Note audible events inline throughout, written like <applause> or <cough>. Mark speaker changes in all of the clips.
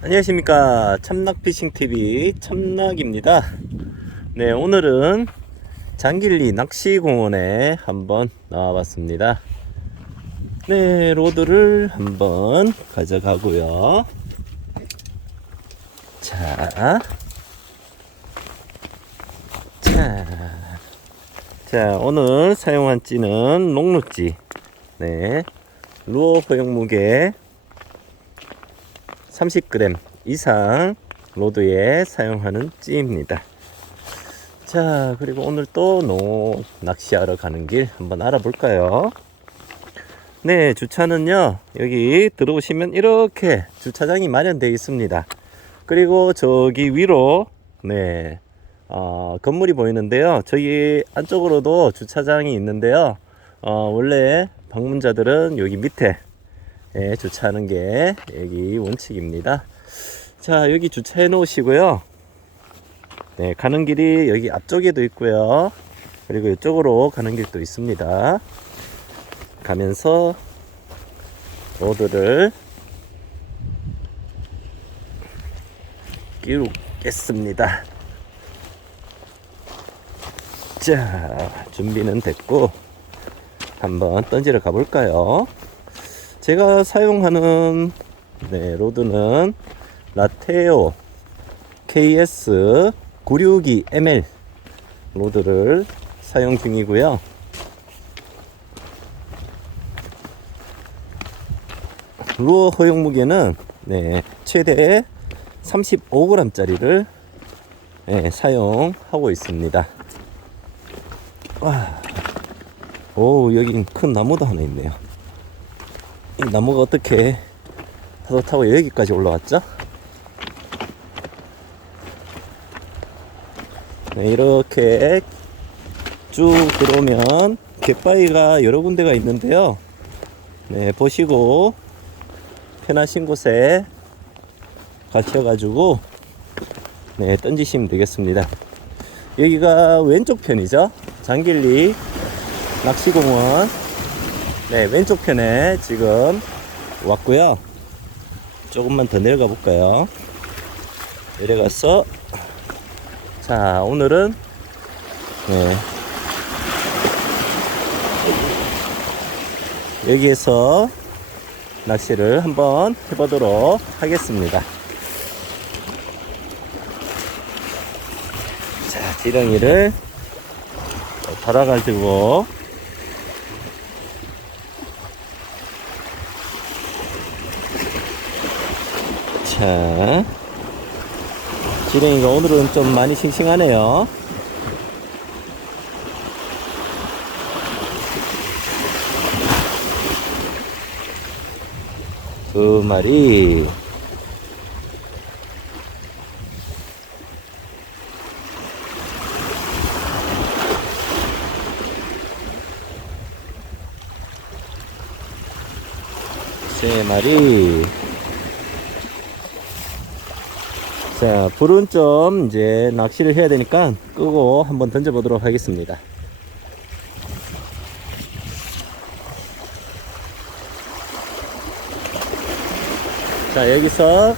Speaker 1: 안녕하십니까. 참낙피싱TV 참낙입니다. 네 오늘은 장길리 낚시공원에 한번 나와봤습니다. 네 로드를 한번 가져가고요. 자, 자, 자 오늘 사용한 찌는 롱루찌. 네 루어 허용 무게 30g 이상 로드에 사용하는 찌입니다. 자, 그리고 오늘 또 노 낚시하러 가는 길 한번 알아볼까요? 네, 주차는요, 여기 들어오시면 이렇게 주차장이 마련되어 있습니다. 그리고 저기 위로, 네, 어, 건물이 보이는데요. 저기 안쪽으로도 주차장이 있는데요. 어, 원래 방문자들은 여기 밑에 예, 주차하는 게 여기 원칙입니다. 자, 여기 주차해 놓으시고요. 네, 가는 길이 여기 앞쪽에도 있고요. 그리고 이쪽으로 가는 길도 있습니다. 가면서 로드를 끼우겠습니다. 자, 준비는 됐고 한번 던지러 가볼까요? 제가 사용하는 네, 로드는 라테오 KS 962ML 로드를 사용 중이고요. 루어 허용 무게는 네, 최대 35g짜리를 네, 사용하고 있습니다. 와, 오 여기 큰 나무도 하나 있네요. 이 나무가 어떻게 파도 타고 여기까지 올라왔죠? 네, 이렇게 쭉 들어오면 갯바위가 여러 군데가 있는데요. 네, 보시고 편하신 곳에 가셔가지고 네, 던지시면 되겠습니다. 여기가 왼쪽 편이죠. 장길리 낚시공원 네, 왼쪽 편에 지금 왔고요. 조금만 더 내려가 볼까요? 내려가서 자, 오늘은 네. 여기에서 낚시를 한번 해보도록 하겠습니다. 자, 지렁이를 달아가지고 자, 지렁이가 오늘은 좀 많이 싱싱하네요. 두 마리. 세 마리. 자, 불은 좀 이제 낚시를 해야 되니까 끄고 한번 던져 보도록 하겠습니다. 자, 여기서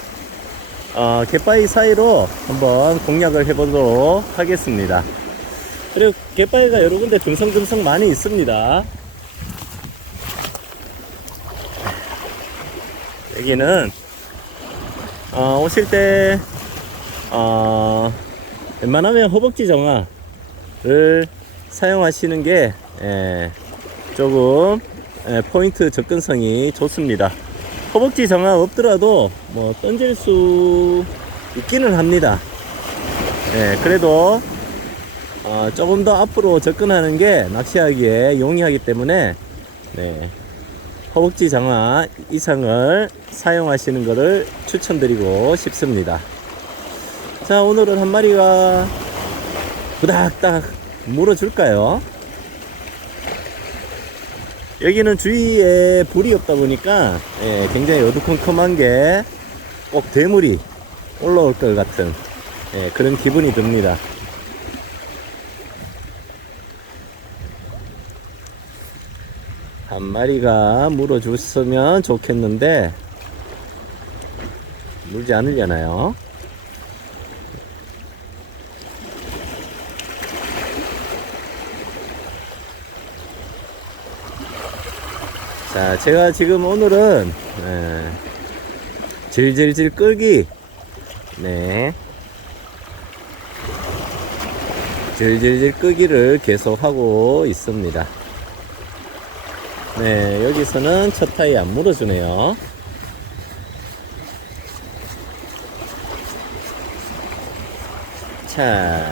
Speaker 1: 어, 갯바위 사이로 한번 공략을 해보도록 하겠습니다. 그리고 갯바위가 여러 군데 듬성듬성 많이 있습니다. 여기는 어, 오실 때 어, 웬만하면 허벅지 정화를 사용하시는 게 예, 조금 예, 포인트 접근성이 좋습니다. 허벅지 정화 없더라도 뭐 던질 수 있기는 합니다. 예, 그래도 어, 조금 더 앞으로 접근하는 게 낚시하기에 용이하기 때문에 네, 허벅지 장화 이상을 사용하시는 것을 추천드리고 싶습니다. 자, 오늘은 한 마리가 부닥딱 물어줄까요? 여기는 주위에 불이 없다 보니까 예, 굉장히 어두컴컴한 게 꼭 대물이 올라올 것 같은 예, 그런 기분이 듭니다. 한 마리가 물어줬으면 좋겠는데 물지 않으려나요? 자, 제가 지금 오늘은 에, 질질질 끌기 네 질질질 끄기를 계속 하고 있습니다. 네, 여기서는 첫 타이 안 물어주네요. 자,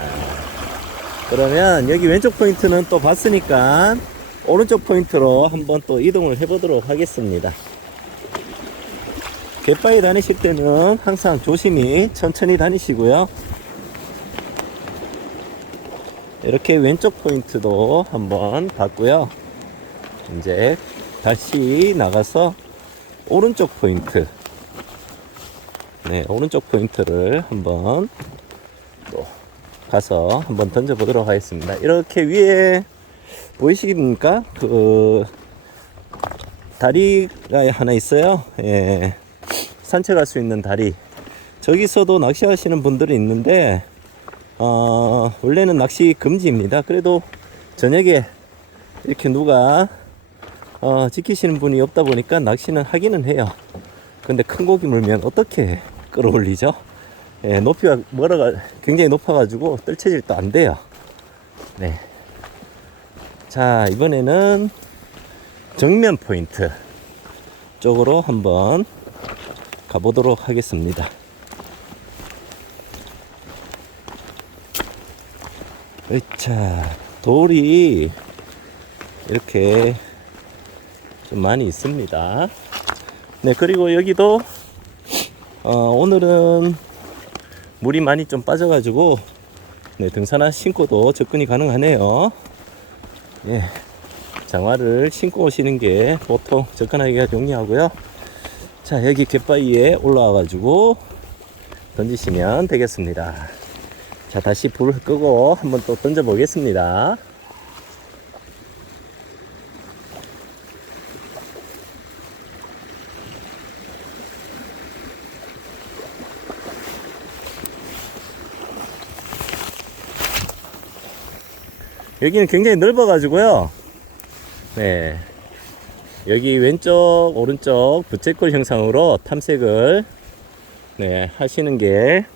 Speaker 1: 그러면 여기 왼쪽 포인트는 또 봤으니까 오른쪽 포인트로 한번 또 이동을 해보도록 하겠습니다. 갯바위 다니실 때는 항상 조심히 천천히 다니시고요. 이렇게 왼쪽 포인트도 한번 봤고요. 이제 다시 나가서 오른쪽 포인트. 네, 오른쪽 포인트를 한번 또 가서 한번 던져 보도록 하겠습니다. 이렇게 위에 보이십니까? 그 다리가 하나 있어요. 예. 산책할 수 있는 다리. 저기서도 낚시하시는 분들이 있는데 어, 원래는 낚시 금지입니다. 그래도 저녁에 이렇게 누가 어, 지키시는 분이 없다 보니까 낚시는 하기는 해요. 근데 큰 고기 물면 어떻게 끌어올리죠? 예, 높이가 멀어가 굉장히 높아가지고 뜰채질도 안 돼요. 네. 자 이번에는 정면 포인트 쪽으로 한번 가보도록 하겠습니다. 자 돌이 이렇게 좀 많이 있습니다. 네 그리고 여기도 어, 오늘은 물이 많이 좀 빠져가지고 네, 등산화 신고도 접근이 가능하네요. 예, 장화를 신고 오시는 게 보통 접근하기가 용이하고요. 자 여기 갯바위에 올라와가지고 던지시면 되겠습니다. 자 다시 불을 끄고 한번 또 던져 보겠습니다. 여기는 굉장히 넓어 가지고요. 네. 여기 왼쪽, 오른쪽 부채꼴 형상으로 탐색을 네, 하시는 게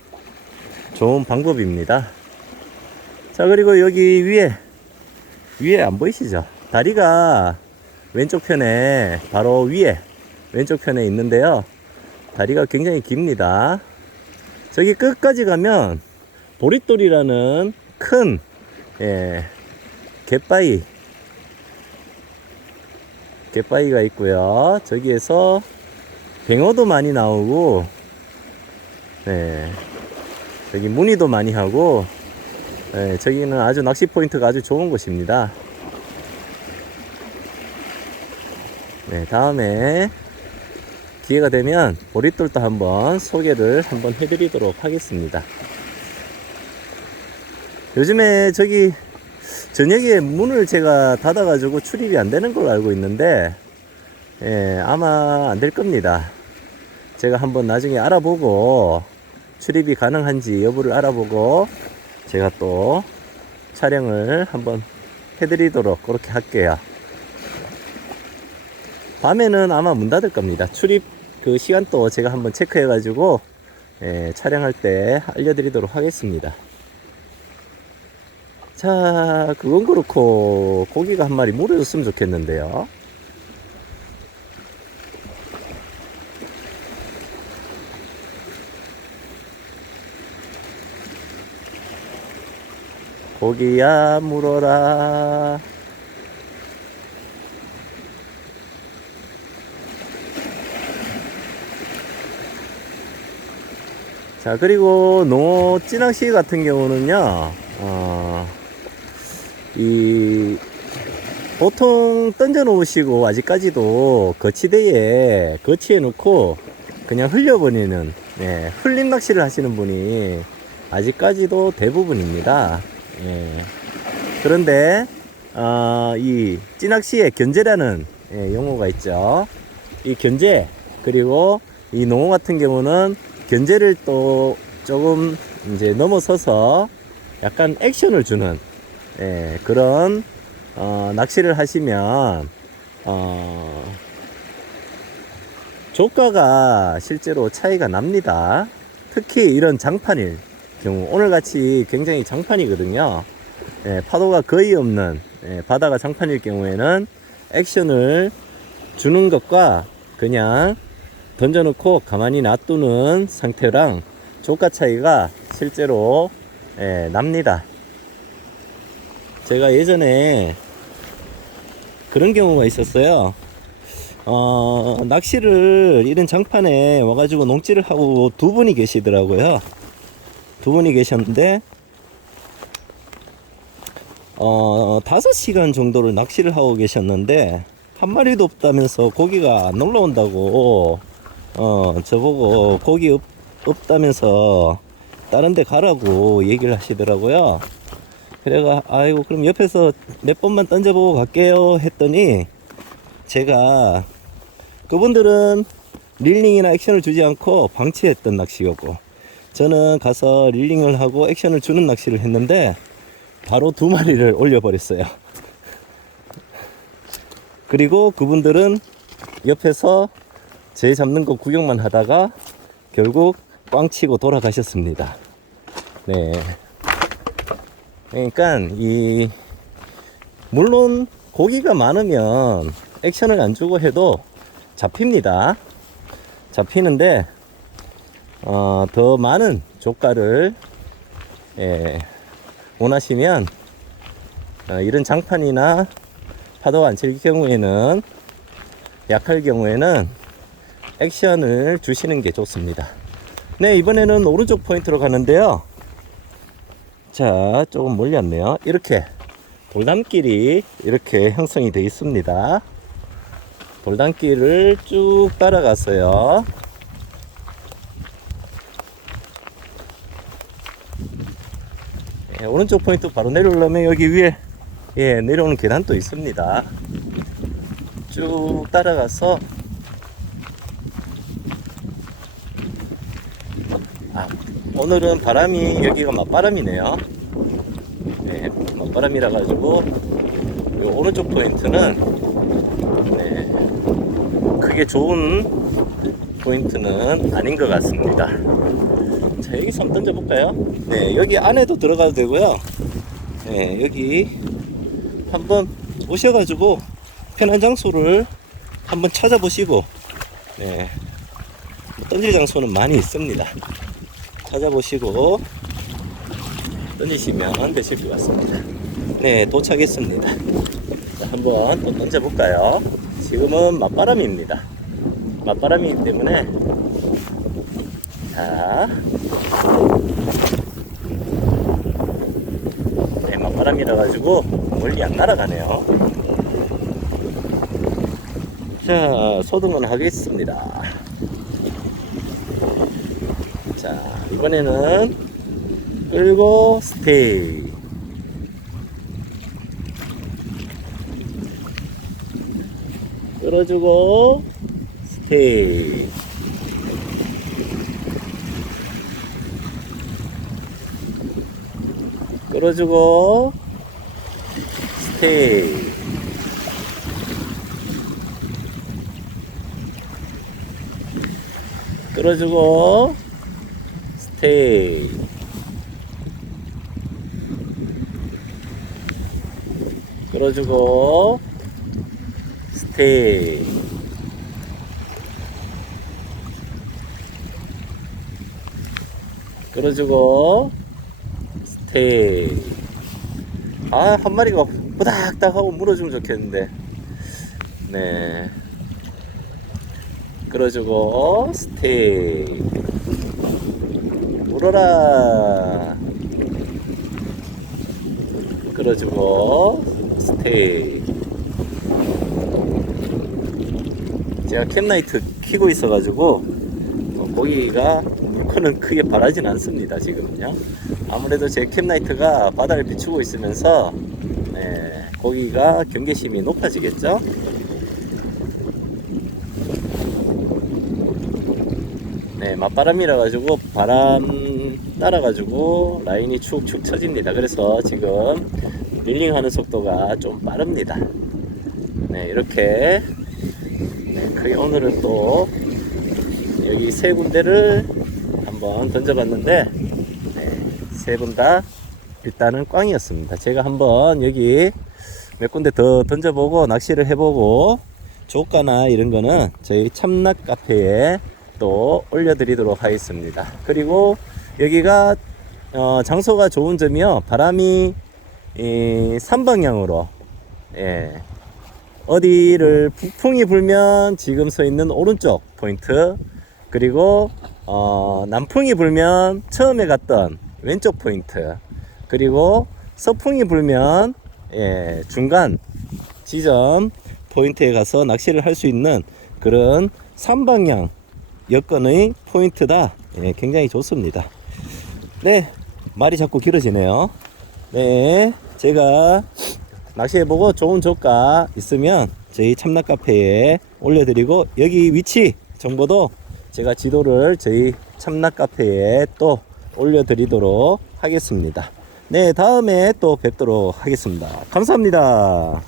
Speaker 1: 좋은 방법입니다. 자, 그리고 여기 위에, 위에 안 보이시죠? 다리가 왼쪽 편에, 바로 위에, 왼쪽 편에 있는데요. 다리가 굉장히 깁니다. 저기 끝까지 가면 보릿돌이라는 큰, 예, 갯바위, 갯바위가 있고요. 저기에서 뱅어도 많이 나오고, 네. 저기 무늬도 많이 하고, 네, 저기는 아주 낚시 포인트가 아주 좋은 곳입니다. 네, 다음에 기회가 되면 보릿돌도 한번 소개를 한번 해드리도록 하겠습니다. 요즘에 저기 저녁에 문을 제가 닫아가지고 출입이 안 되는 걸로 알고 있는데, 예, 아마 안 될 겁니다. 제가 한번 나중에 알아보고, 출입이 가능한지 여부를 알아보고, 제가 또 촬영을 한번 해드리도록 그렇게 할게요. 밤에는 아마 문 닫을 겁니다. 출입 그 시간도 제가 한번 체크해가지고, 예, 촬영할 때 알려드리도록 하겠습니다. 자, 그건 그렇고 고기가 한 마리 물어줬으면 좋겠는데요. 고기야 물어라. 자, 그리고 농어 찌낚시 같은 경우는요, 어, 이 보통 던져 놓으시고 아직까지도 거치대에 거치해 놓고 그냥 흘려버리는 예, 흘림 낚시를 하시는 분이 아직까지도 대부분입니다. 예. 그런데 어, 이 찌낚시의 견제라는 예, 용어가 있죠. 이 견제 그리고 이 농어 같은 경우는 견제를 또 조금 이제 넘어서서 약간 액션을 주는 예, 그런 어, 낚시를 하시면 어, 조가가 실제로 차이가 납니다. 특히 이런 장판일 경우 오늘 같이 굉장히 장판이거든요. 예, 파도가 거의 없는 예, 바다가 장판일 경우에는 액션을 주는 것과 그냥 던져놓고 가만히 놔두는 상태랑 조가 차이가 실제로 예, 납니다. 제가 예전에 그런 경우가 있었어요. 어, 낚시를 이런 장판에 와가지고 농지를 하고 두 분이 계시더라고요. 두 분이 계셨는데, 어, 다섯 시간 정도를 낚시를 하고 계셨는데, 한 마리도 없다면서 고기가 안 올라온다고, 어, 저보고 고기 없, 없다면서 다른 데 가라고 얘기를 하시더라고요. 그래가, 아이고, 그럼 옆에서 몇 번만 던져보고 갈게요. 했더니, 제가 그분들은 릴링이나 액션을 주지 않고 방치했던 낚시였고 저는 가서 릴링을 하고 액션을 주는 낚시를 했는데 바로 두 마리를 <laughs> 올려버렸어요. 그리고 그분들은 옆에서 제 잡는 거 구경만 하다가 결국 꽝 치고 돌아가셨습니다. 네. 그러니까 이 물론 고기가 많으면 액션을 안 주고 해도 잡힙니다. 잡히는데 어, 더 많은 조가를 예, 원하시면 어, 이런 장판이나 파도가 안칠 경우에는 약할 경우에는 액션을 주시는 게 좋습니다. 네 이번에는 오른쪽 포인트로 가는데요. 자 조금 멀리 왔네요. 이렇게 돌담길이 이렇게 형성이 되어 있습니다. 돌담길을 쭉 따라갔어요. 예, 오른쪽 포인트 바로 내려오려면 여기 위에 예, 내려오는 계단도 있습니다. 쭉 따라가서 오늘은 바람이 여기가 맞바람이네요. 네, 맞바람이라 가지고 요 오른쪽 포인트는 네, 크게 좋은 포인트는 아닌 것 같습니다. 자 여기서 한번 던져 볼까요? 네 여기 안에도 들어가도 되고요. 네 여기 한번 오셔 가지고 편한 장소를 한번 찾아보시고 네, 뭐 던질 장소는 많이 있습니다. 찾아보시고 던지시면 되실 것 같습니다. 네, 도착했습니다. 자, 한번 또 던져볼까요? 지금은 맞바람입니다. 맞바람이기 때문에 자, 네, 맞바람이라 가지고 멀리 안 날아가네요. 자, 소등은 하겠습니다. 자, 이번에는 끌고 스테이. 끌어주고 스테이. 끌어주고 스테이. 끌어주고 스테이. 끌어주고 스테이. 끌어주고 스테이. 아, 한 마리가 부닥닥 하고 물어주면 좋겠는데. 네. 끌어주고 스테이. 물어라. 끌어주고 스테이. 제가 캠라이트 키고 있어가지고 어, 고기가 물건은 크게 바라진 않습니다 지금은요. 아무래도 제 캠라이트가 바다를 비추고 있으면서 네, 고기가 경계심이 높아지겠죠. 네, 예, 맞바람이라 가지고 바람 따라 가지고 라인이 축축 처집니다. 그래서 지금 릴링하는 속도가 좀 빠릅니다. 네, 이렇게 네, 거의 오늘은 또 여기 세 군데를 한번 던져봤는데 네, 세분 다 일단은 꽝이었습니다. 제가 한번 여기 몇 군데 더 던져보고 낚시를 해보고 조가나 이런 거는 저희 참낙 카페에 또 올려드리도록 하겠습니다. 그리고 여기가 어, 장소가 좋은 점이요. 바람이 이 삼방향으로 예, 어디를 북풍이 불면 지금 서 있는 오른쪽 포인트 그리고 어, 남풍이 불면 처음에 갔던 왼쪽 포인트 그리고 서풍이 불면 예, 중간 지점 포인트에 가서 낚시를 할 수 있는 그런 삼방향 여건의 포인트다. 예, 굉장히 좋습니다 네 말이 자꾸 길어지네요 네 제가 낚시해보고 좋은 조가 있으면 저희 참낙 카페에 올려드리고 여기 위치 정보도 제가 지도를 저희 참낙 카페에 또 올려드리도록 하겠습니다. 네, 다음에 또 뵙도록 하겠습니다. 감사합니다.